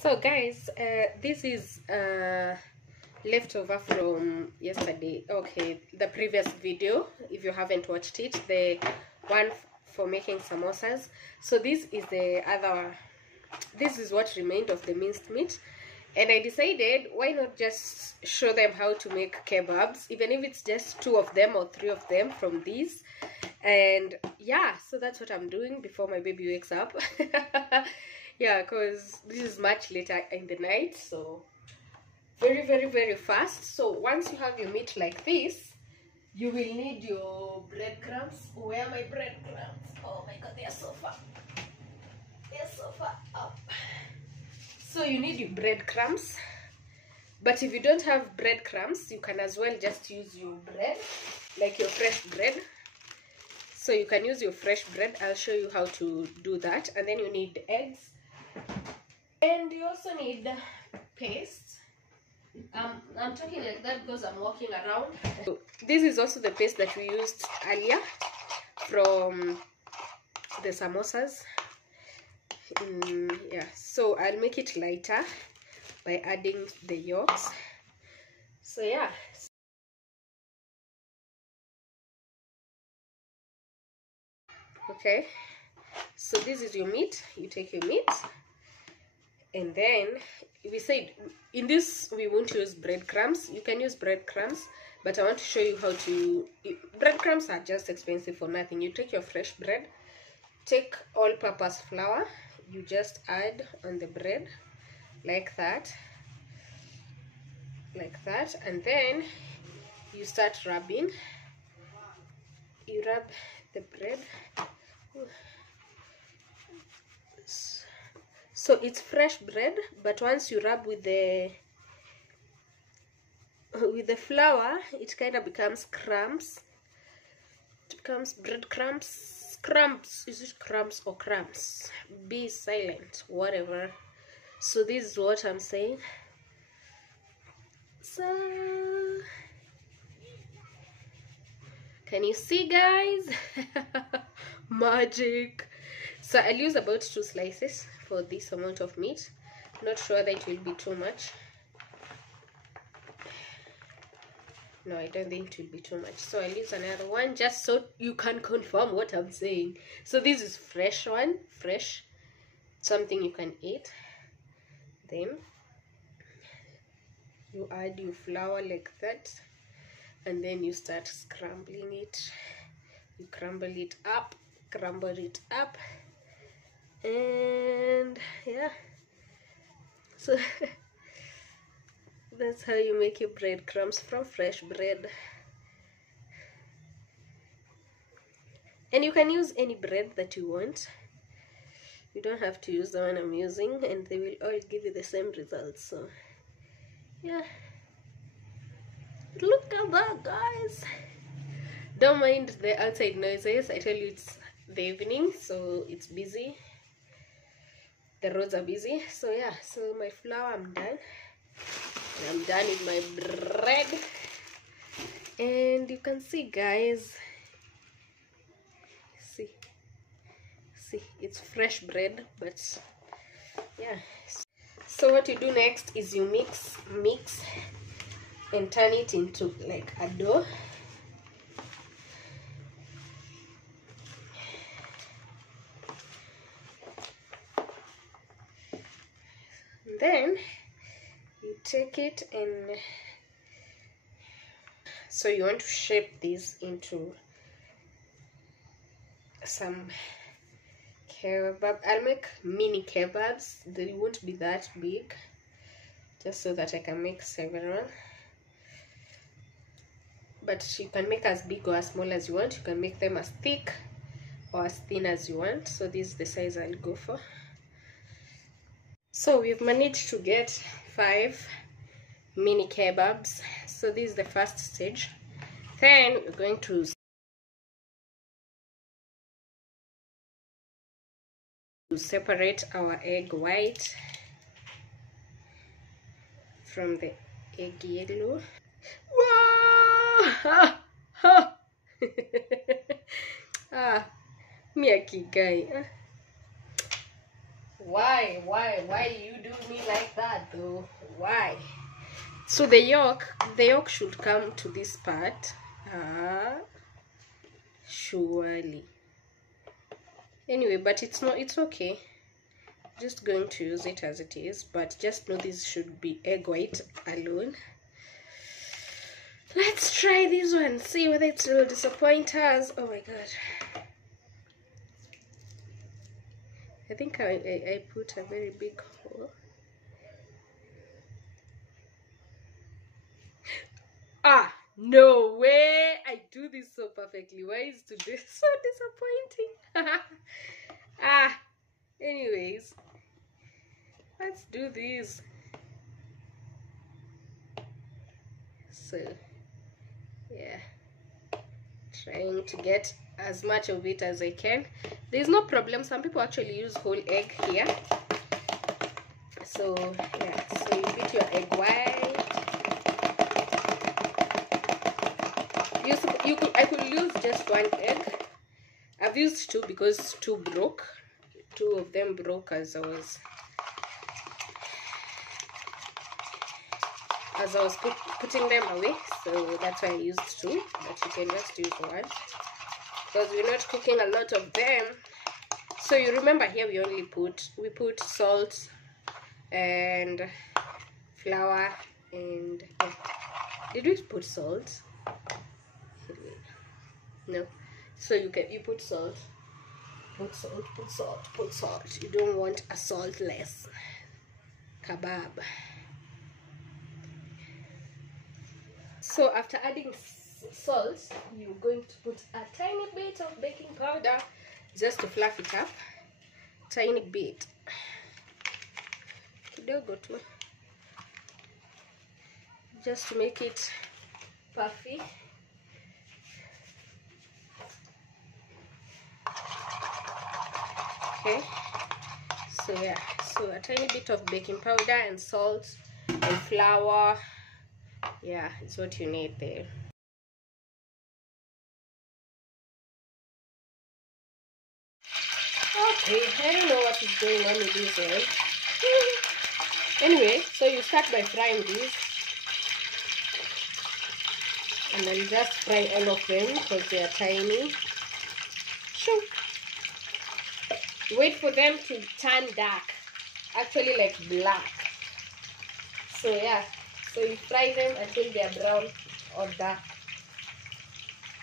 So guys, this is leftover from yesterday. Okay, the previous video, if you haven't watched it, the one for making samosas. So this is the other, this is what remained of the minced meat, and I decided why not just show them how to make kebabs, even if it's just 2 of them or 3 of them from these. And yeah, so that's what I'm doing before my baby wakes up. Yeah, because this is much later in the night, so very fast. So once you have your meat like this, you will need your breadcrumbs. Where are my breadcrumbs? Oh my god, they are so far. They're so far up. So you need your breadcrumbs, but if you don't have breadcrumbs, you can as well just use your bread, like your fresh bread. So you can use your fresh bread. I'll show you how to do that. And then you need eggs, and you also need paste. I'm talking like that because I'm walking around. So this is also the paste that we used earlier from the samosas. Yeah, so I'll make it lighter by adding the yolks. So yeah, okay, so this is your meat. You take your meat, and then we said in this we won't use breadcrumbs. You can use breadcrumbs, but I want to show you how to. Breadcrumbs are just expensive for nothing. You take your fresh bread, take all-purpose flour, you just add on the bread like that, and then you start rubbing. You rub the bread. So it's fresh bread, but once you rub with the flour, it kind of becomes crumbs. It becomes breadcrumbs. Crumbs. Is it crumbs or crumbs? Be silent, whatever. So this is what I'm saying. So can you see, guys? Magic. So I'll use about 2 slices for this amount of meat. Not sure that it will be too much. No, I don't think it will be too much. So I'll use another one just so you can confirm what I'm saying. So this is fresh one, fresh, something you can eat. Then you add your flour like that, and then you start scrambling it. You crumble it up, and yeah, so that's how you make your breadcrumbs from fresh bread. And you can use any bread that you want. You don't have to use the one I'm using, and they will all give you the same results. So yeah, look at that, guys. Don't mind the outside noises. I tell you, it's the evening, so it's busy. The roads are busy. So yeah, so my flour, I'm done. I'm done with my bread, and you can see, guys, see it's fresh bread, but yeah. So what you do next is you mix and turn it into like a dough. Then you take it, and so you want to shape this into some kebab. I'll make mini kebabs. They won't be that big, just so that I can make several. But you can make as big or as small as you want. You can make them as thick or as thin as you want. So this is the size I'll go for. So we've managed to get 5 mini kebabs. So this is the first stage. Then we're going to separate our egg white from the egg yellow. Whoa! Miyaki guy. Why you do do me like that though? Why? So the yolk should come to this part. Surely. Anyway, but it's not, it's okay. Just going to use it as it is, but just know this should be egg white alone. Let's try this one, see whether it will disappoint us. Oh my god. I think I put a very big hole. Ah, no way! I do this so perfectly. Why is today so disappointing? Anyways, let's do this. So, yeah, trying to get as much of it as I can. There's no problem. Some people actually use whole egg here. So, yeah, so you beat your egg white. I could use just one egg. I've used two because two broke. Two of them broke as I was putting them away, so that's why I used two, but you can just use one because we're not cooking a lot of them. So you remember here we put salt and flour and did we put salt? No. So you put salt. Put salt. You don't want a saltless kebab. So after adding salt, you're going to put a tiny bit of baking powder just to fluff it up. Tiny bit. Kidogo tu. Just to make it puffy. Okay, so yeah, so a tiny bit of baking powder and salt and flour, yeah, it's what you need there. Okay, I don't know what is going on with this one. Anyway, so you start by frying these and then just fry all of them because they are tiny. Shoo. Wait for them to turn dark, actually like black. So yeah, so you fry them until they are brown or dark.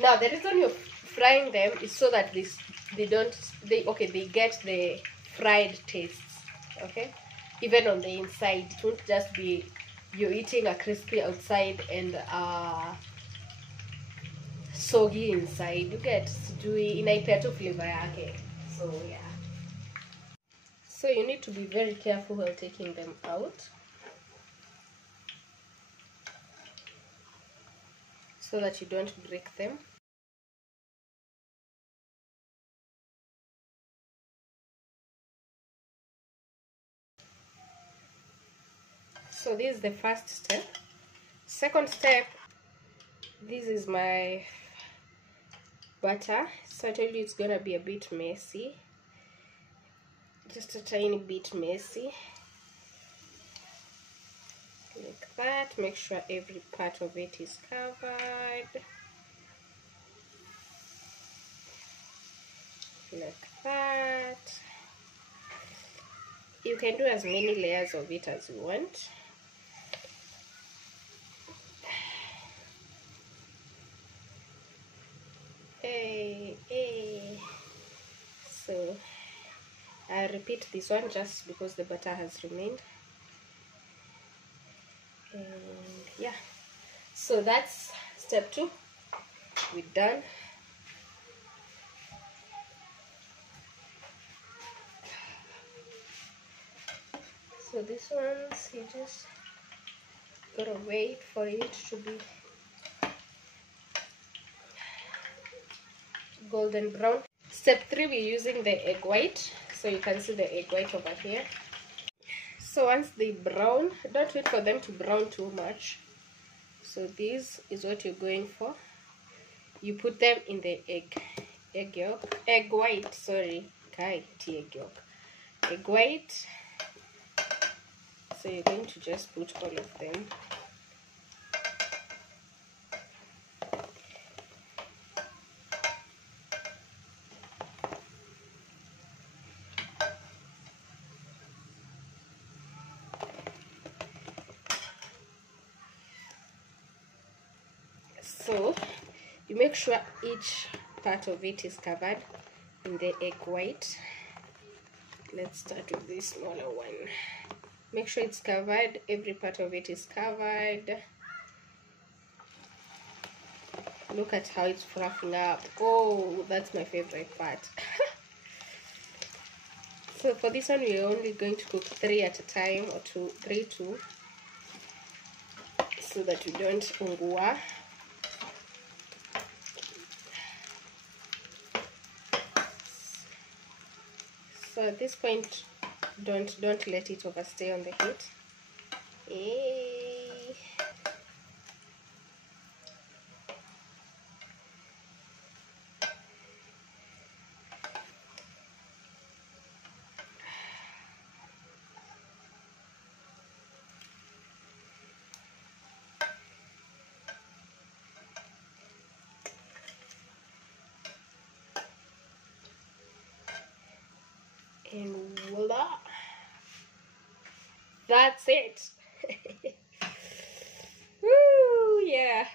Now the reason you're frying them is so that they get the fried tastes, okay? Even on the inside, it won't just be you're eating a crispy outside and soggy inside. You get sijui inaipea tu flavor yake. So yeah. So you need to be very careful while taking them out, so that you don't break them. So this is the first step. Second step, this is my butter. So I told you it's gonna be a bit messy. Just a tiny bit messy. Like that. Make sure every part of it is covered. Like that. You can do as many layers of it as you want. So I'll repeat this one just because the butter has remained. And yeah, so that's step 2. We're done. So this one's, you just gotta wait for it to be golden brown. Step 3, we're using the egg white. So you can see the egg white over here. So once they brown, don't wait for them to brown too much. So this is what you're going for. You put them in the egg white, sorry, egg white. So you're going to just put all of them. So you make sure each part of it is covered in the egg white. Let's start with this smaller one. Make sure it's covered, every part of it is covered. Look at how it's fluffing up. Oh, that's my favorite part. So for this one, we're only going to cook 3 at a time, or 3 so that we don't ungua. So at this point, don't let it overstay on the heat. And voila, that's it. Woo, yeah.